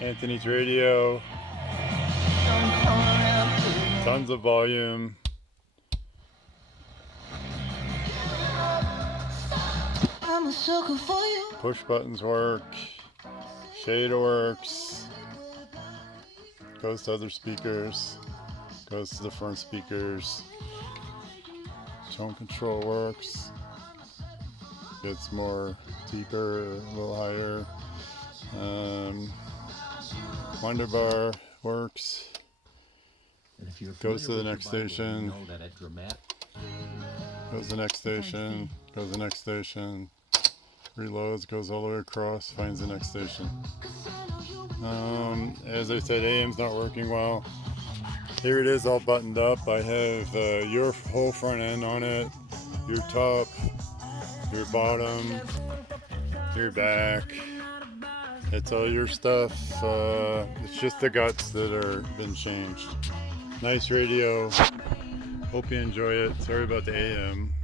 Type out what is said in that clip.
Anthony's radio. Tons of volume. I'm a sucker for you. Push buttons work. Shade works. Goes to other speakers. Goes to the front speakers. Tone control works. Gets more deeper, a little higher. Wonder bar works. Goes to the next station. Goes to the next station. Goes to the next station. Reloads, goes all the way across, finds the next station. As I said, AM's not working well. Here it is all buttoned up. I have your whole front end on it, your top, your bottom, your back. It's all your stuff. It's just the guts that are been changed. Nice radio. Hope you enjoy it. Sorry about the AM.